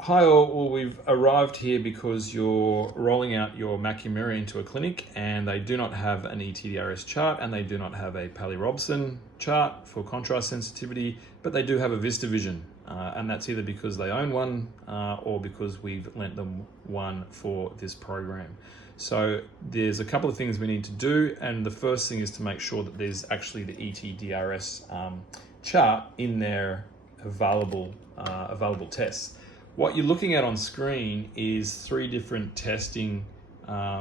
Hi all, well, we've arrived here because you're rolling out your Macumira into a clinic and they do not have an ETDRS chart and they do not have a Paley-Robson chart for contrast sensitivity, but they do have a Vista Vision. And that's either because they own one or because we've lent them one for this program. So there's a couple of things we need to do, and the first thing is to make sure that there's actually the ETDRS chart in their available tests. What you're looking at on screen is three different testing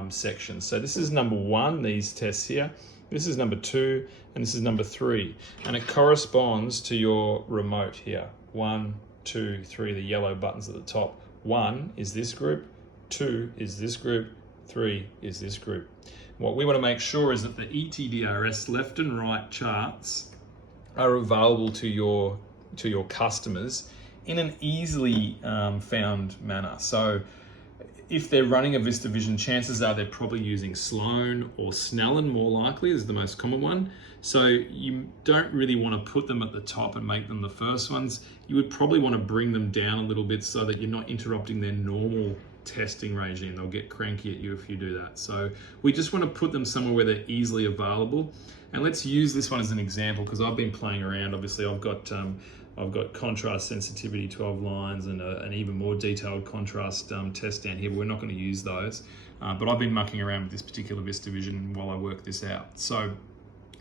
sections. So this is number one, these tests here. This is number two, and this is number three. And it corresponds to your remote here. 1, 2, 3, the yellow buttons at the top. 1 is this group, 2 is this group, 3 is this group. What we want to make sure is that the ETDRS left and right charts are available to your customers in an easily found manner. So if they're running a Vista Vision, chances are they're probably using Sloan or Snellen, more likely is the most common one. So you don't really want to put them at the top and make them the first ones. You would probably want to bring them down a little bit so that you're not interrupting their normal testing regime. They'll get cranky at you if you do that. So we just want to put them somewhere where they're easily available. And let's use this one as an example because I've been playing around. Obviously I've got contrast sensitivity 12 lines and an even more detailed contrast test down here, but we're not going to use those. But I've been mucking around with this particular Vista Vision while I work this out. So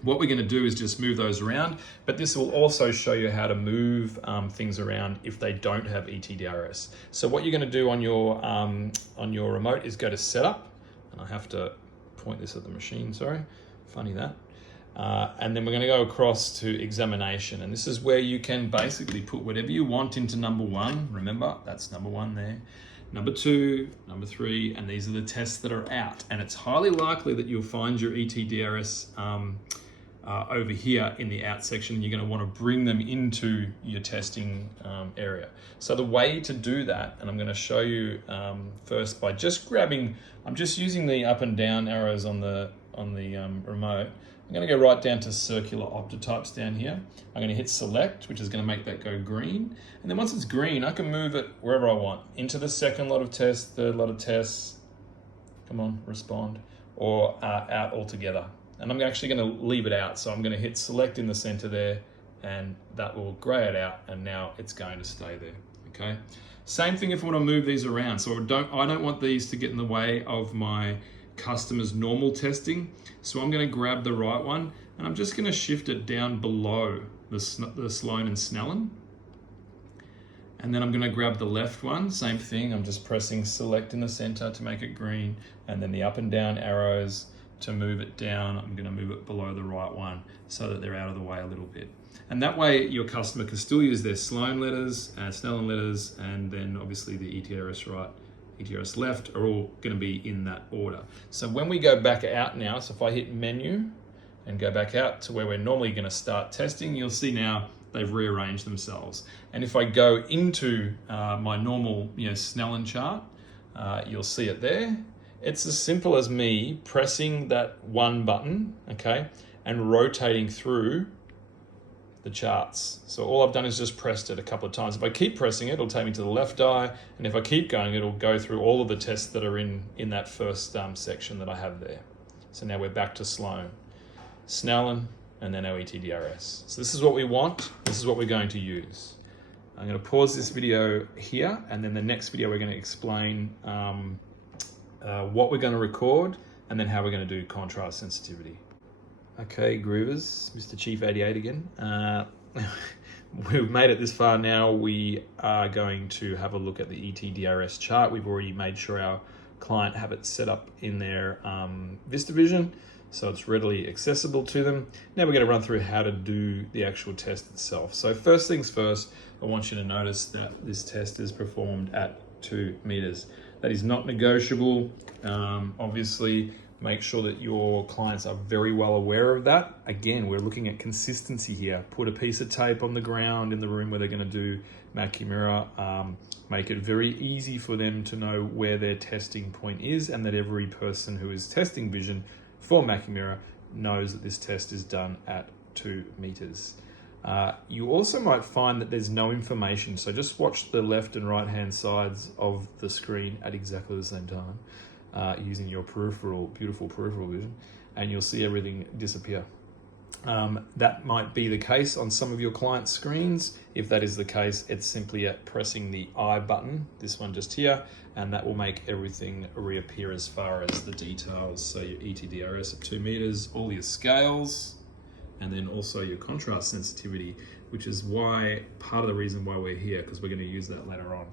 what we're going to do is just move those around, but this will also show you how to move things around if they don't have ETDRS. So what you're going to do on your remote is go to Setup, and I have to point this at the machine, sorry, funny that. And then we're going to go across to Examination, and this is where you can basically put whatever you want into number one. Remember, that's number one there. Number two, number three, and these are the tests that are out. And it's highly likely that you'll find your ETDRS over here in the out section. You're going to want to bring them into your testing area. So the way to do that, and I'm going to show you first by just grabbing, I'm just using the up and down arrows on the remote. I'm going to go right down to circular optotypes down here. I'm going to hit select, which is going to make that go green. And then once it's green, I can move it wherever I want, into the second lot of tests, third lot of tests, come on, respond, or out altogether. And I'm actually going to leave it out. So I'm going to hit select in the center there, and that will gray it out. And now it's going to stay there, okay? Same thing if I want to move these around. So I don't want these to get in the way of my customer's normal testing. So I'm going to grab the right one and I'm just going to shift it down below the Sloan and Snellen. And then I'm going to grab the left one, same thing. I'm just pressing select in the center to make it green, and then the up and down arrows to move it down. I'm going to move it below the right one so that they're out of the way a little bit. And that way your customer can still use their Sloan letters, Snellen letters, and then obviously the ETDRS right, ETDRS left are all going to be in that order. So when we go back out now, so if I hit menu and go back out to where we're normally going to start testing, you'll see now they've rearranged themselves. And if I go into my normal Snellen chart, you'll see it there. It's as simple as me pressing that one button, okay, and rotating through the charts. So all I've done is just pressed it a couple of times. If I keep pressing it, it'll take me to the left eye, and if I keep going, it'll go through all of the tests that are in that first section that I have there. So now we're back to Sloan, Snellen, and then our ETDRS. So this is what we want. This is what we're going to use. I'm going to pause this video here, and then the next video we're going to explain what we're going to record and then how we're going to do contrast sensitivity. Okay, Groovers, Mr. Chief 88 again. We've made it this far now. We are going to have a look at the ETDRS chart. We've already made sure our client have it set up in their Vista Vision, so it's readily accessible to them. Now we're going to run through how to do the actual test itself. So first things first, I want you to notice that this test is performed at 2 meters. That is not negotiable. Obviously, make sure that your clients are very well aware of that. Again, we're looking at consistency here. Put a piece of tape on the ground in the room where they're going to do Macumira. Make it very easy for them to know where their testing point is, and that every person who is testing vision for Macumira knows that this test is done at 2 meters. You also might find that there's no information. So just watch the left and right hand sides of the screen at exactly the same time using your beautiful peripheral vision, and you'll see everything disappear. That might be the case on some of your clients' screens. If that is the case, it's simply at pressing the I button, this one just here, and that will make everything reappear as far as the details. So your ETDRS at 2 meters, all your scales, and then also your contrast sensitivity, which is part of the reason why we're here, because we're going to use that later on.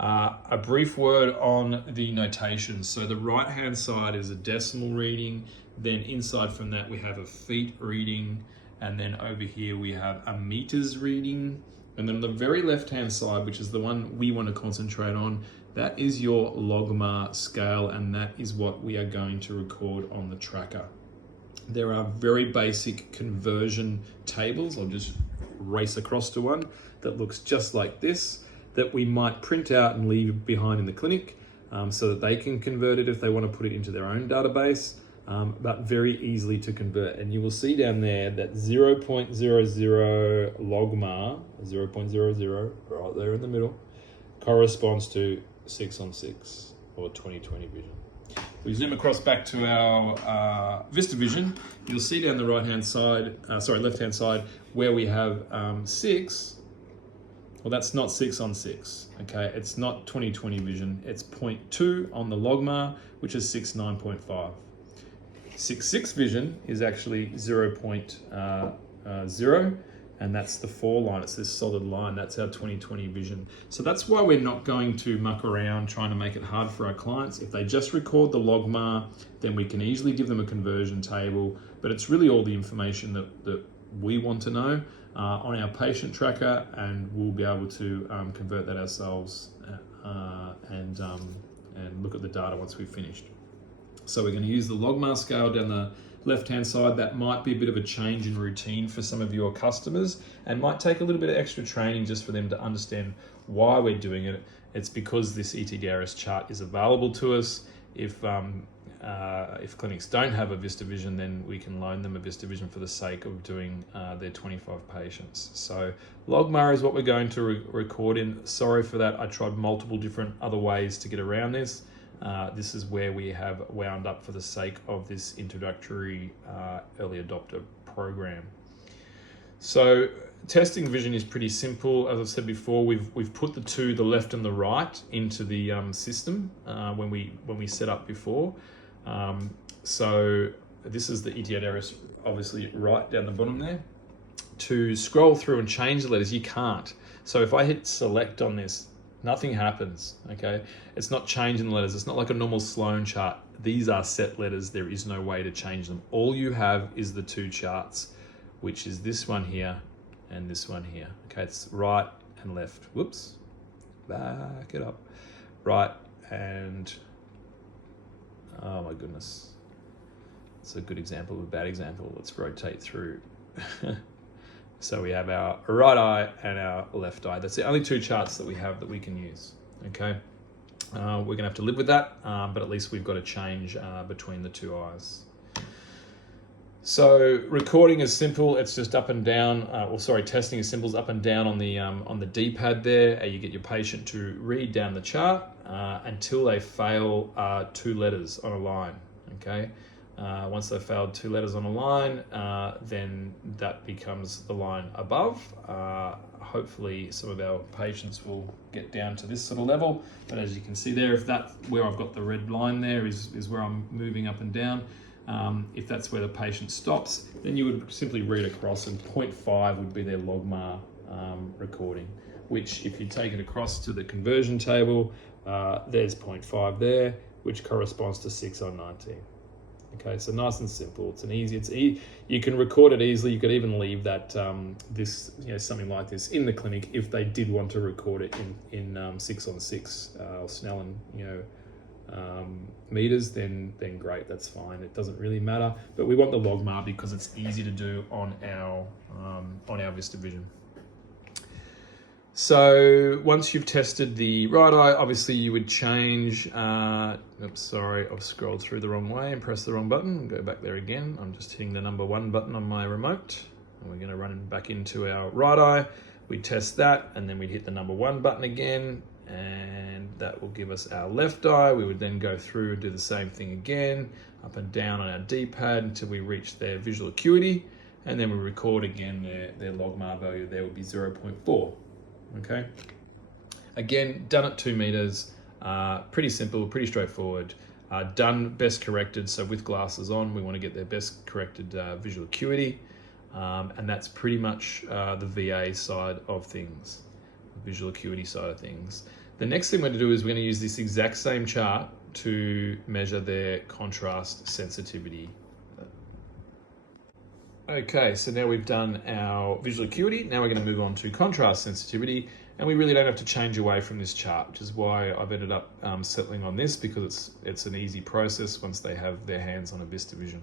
A brief word on the notation. So the right hand side is a decimal reading, then inside from that we have a feet reading, and then over here we have a meters reading, and then the very left hand side, which is the one we want to concentrate on, that is your logmar scale, and that is what we are going to record on the tracker. There are very basic conversion tables. I'll just race across to one that looks just like this, that we might print out and leave behind in the clinic so that they can convert it if they want to put it into their own database, but very easily to convert. And you will see down there that 0.00 logmar, 0.00, right there in the middle, corresponds to 6/6 or 20/20 vision. If we zoom across back to our Vista vision, you'll see down the left-hand side, where we have 6. Well, that's not 6/6, okay? It's not 20/20 vision. It's 0.2 on the logmar, which is 6/9.5. 6/6 vision is actually 0.0, and that's the 4 line. It's this solid line. That's our 20/20 vision. So that's why we're not going to muck around trying to make it hard for our clients. If they just record the logmar, then we can easily give them a conversion table, but it's really all the information that we want to know on our patient tracker, and we'll be able to convert that ourselves and look at the data once we've finished. So we're going to use the logmar scale down the left-hand side. That might be a bit of a change in routine for some of your customers and might take a little bit of extra training just for them to understand why we're doing it. It's because this ETDRS chart is available to us. If clinics don't have a Vista Vision, then we can loan them a Vista Vision for the sake of doing their 25 patients. So logmar is what we're going to record in. Sorry for that. I tried multiple different other ways to get around this. This is where we have wound up for the sake of this introductory early adopter program. So testing vision is pretty simple. As I've said before, we've put the left and the right into the system when we set up before. So this is the ETDRS, obviously right down the bottom there. To scroll through and change the letters, you can't. So if I hit select on this, nothing happens, okay? It's not changing the letters. It's not like a normal Sloan chart. These are set letters. There is no way to change them. All you have is the 2 charts, which is this one here and this one here. Okay, it's right and left. Whoops, back it up. Right and, oh my goodness. It's a good example of a bad example. Let's rotate through. So we have our right eye and our left eye. That's the only 2 charts that we have that we can use, okay? We're gonna have to live with that, but at least we've got a change between the 2 eyes. So recording is simple. It's just up and down, testing is simple. It's up and down on the D-pad there. You get your patient to read down the chart until they fail 2 letters on a line, okay? Once they've failed 2 letters on a line, then that becomes the line above. Hopefully some of our patients will get down to this sort of level, but as you can see there, if that's where I've got the red line there is where I'm moving up and down. If that's where the patient stops, then you would simply read across, and 0.5 would be their logmar recording, which if you take it across to the conversion table, there's 0.5 there, which corresponds to 6/19. Okay, so nice and simple. You can record it easily. You could even leave that something like this in the clinic if they did want to record it in 6/6 or Snellen meters. Then great, that's fine. It doesn't really matter. But we want the logmar because it's easy to do on our Vista Vision. So once you've tested the right eye, obviously you would change, oops, sorry, I've scrolled through the wrong way and pressed the wrong button. Go back there again. I'm just hitting the number 1 button on my remote. And we're going to run him back into our right eye. We test that, and then we'd hit the number 1 button again, and that will give us our left eye. We would then go through and do the same thing again, up and down on our D-pad until we reach their visual acuity, and then we record again their logMAR value there would be 0.4. Okay. Again, done at 2 meters. Pretty simple, pretty straightforward. Done best corrected, so with glasses on, we want to get their best corrected visual acuity. And that's pretty much the VA side of things, the visual acuity side of things. The next thing we're going to do is we're going to use this exact same chart to measure their contrast sensitivity. Okay, so now we've done our visual acuity. Now we're going to move on to contrast sensitivity, and we really don't have to change away from this chart, which is why I've ended up settling on this, because it's an easy process once they have their hands on a Vista Vision.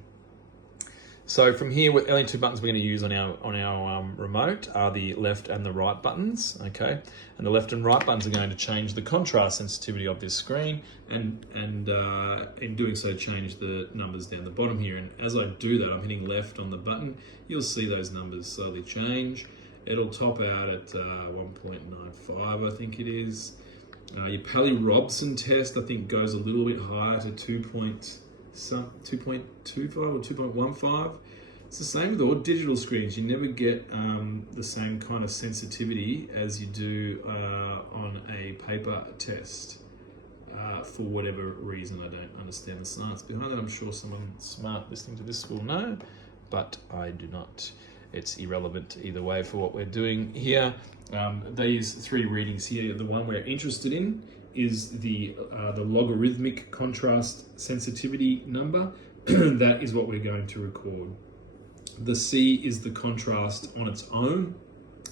So from here, the only 2 buttons we're going to use on our remote are the left and the right buttons, okay? And the left and right buttons are going to change the contrast sensitivity of this screen, and in doing so, change the numbers down the bottom here. And as I do that, I'm hitting left on the button. You'll see those numbers slowly change. It'll top out at 1.95, I think it is. Your Pally-Robson test, I think, goes a little bit higher to 2.25 or 2.15. It's the same with all digital screens. You never get the same kind of sensitivity as you do on a paper test. For whatever reason, I don't understand the science behind it. I'm sure someone smart listening to this will know, but I do not. It's irrelevant either way for what we're doing here. These 3 readings here, the one we're interested in is the logarithmic contrast sensitivity number. That is what we're going to record. The C is the contrast on its own.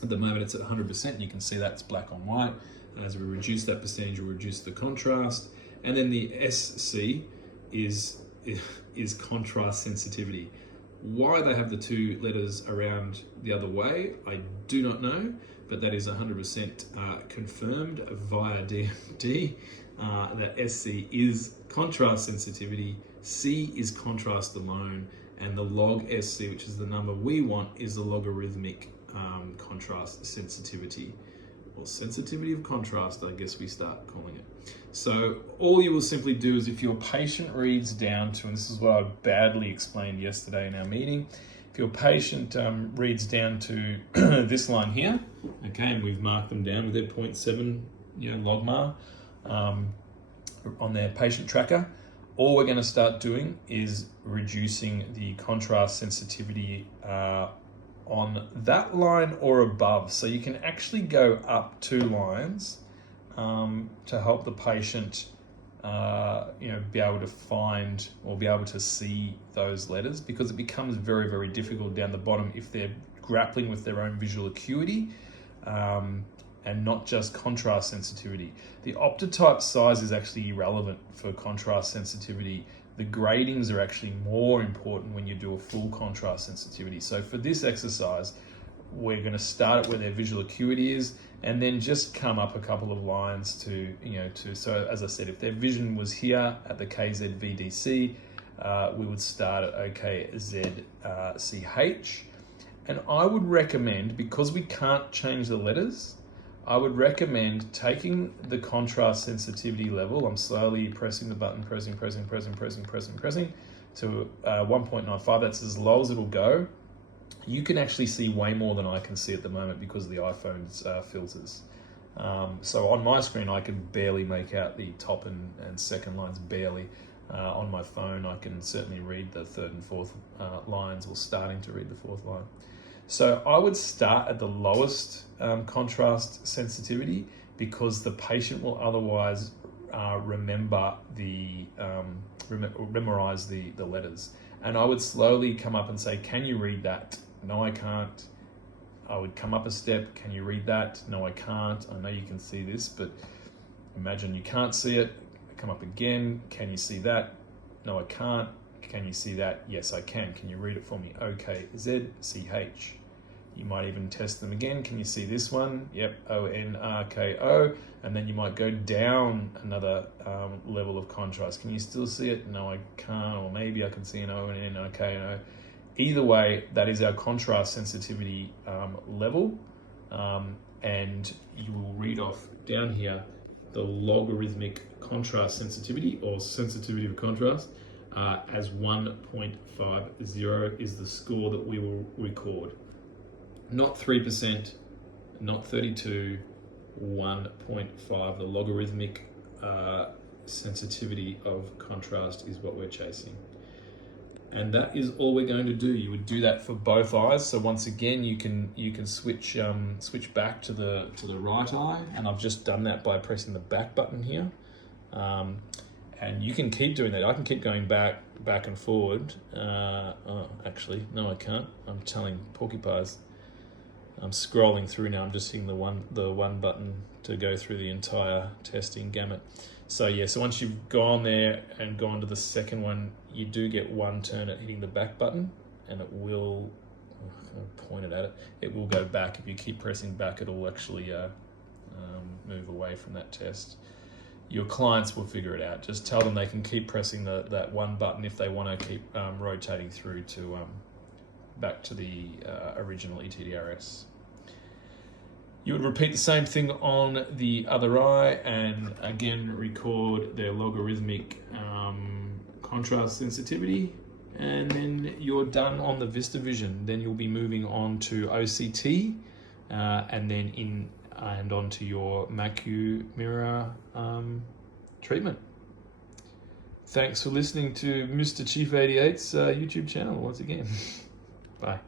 At the moment it's at 100%. You can see that's black on white. As we reduce that percentage, we'll reduce the contrast. And then the SC is contrast sensitivity. Why they have the 2 letters around the other way, I do not know, but that is 100% confirmed via DMD. That SC is contrast sensitivity, C is contrast alone, and the log SC, which is the number we want, is the logarithmic contrast sensitivity, or sensitivity of contrast, I guess we start calling it. So all you will simply do is, if your patient reads down to, and this is what I badly explained yesterday in our meeting, if your patient reads down to this line here, okay, and we've marked them down with their 0.7 logMAR on their patient tracker, all we're going to start doing is reducing the contrast sensitivity on that line or above. So you can actually go up 2 lines to help the patient be able to find or be able to see those letters, because it becomes very, very difficult down the bottom if they're grappling with their own visual acuity and not just contrast sensitivity. The optotype size is actually irrelevant for contrast sensitivity. The gradings are actually more important when you do a full contrast sensitivity. So for this exercise, we're going to start at where their visual acuity is, and then just come up a couple of lines to, so as I said, if their vision was here at the KZVDC, we would start at OKZCH. And I would recommend, because we can't change the letters, I would recommend taking the contrast sensitivity level. I'm slowly pressing the button, pressing to 1.95. That's as low as it'll go. You can actually see way more than I can see at the moment because of the iPhone's filters. So on my screen, I can barely make out the top and second lines, barely. On my phone, I can certainly read the 3rd and 4th lines, or starting to read the 4th line. So I would start at the lowest contrast sensitivity, because the patient will otherwise memorize the letters. And I would slowly come up and say, can you read that? No, I can't. I would come up a step. Can you read that? No, I can't. I know you can see this, but imagine you can't see it. Come up again. Can you see that? No, I can't. Can you see that? Yes, I can. Can you read it for me? OKZCH. You might even test them again. Can you see this one? Yep, ONRKO. And then you might go down another level of contrast. Can you still see it? No, I can't. Or maybe I can see an O and an NRKO. either way, that is our contrast sensitivity level, and you will read off down here the logarithmic contrast sensitivity, or sensitivity of contrast, as 1.50 is the score that we will record. Not 3%, not 32, 1.5. The logarithmic sensitivity of contrast is what we're chasing. And that is all we're going to do. You would do that for both eyes. So once again, you can switch back to the right eye, and I've just done that by pressing the back button here. And you can keep doing that. I can keep going back and forward. Oh, actually, no, I can't. I'm telling Porcupines. I'm scrolling through now. I'm just hitting the one button to go through the entire testing gamut. So yeah, so once you've gone there and gone to the second one, you do get one turn at hitting the back button, and it will, I'll point it at it, it will go back. If you keep pressing back, it'll actually move away from that test. Your clients will figure it out. Just tell them they can keep pressing that one button if they want to keep rotating through to back to the original ETDRS. You would repeat the same thing on the other eye, and again record their logarithmic contrast sensitivity, and then you're done on the Vista Vision. Then you'll be moving on to OCT, and then onto your macu mirror treatment. Thanks for listening to Mr. Chief 88's YouTube channel once again. Bye.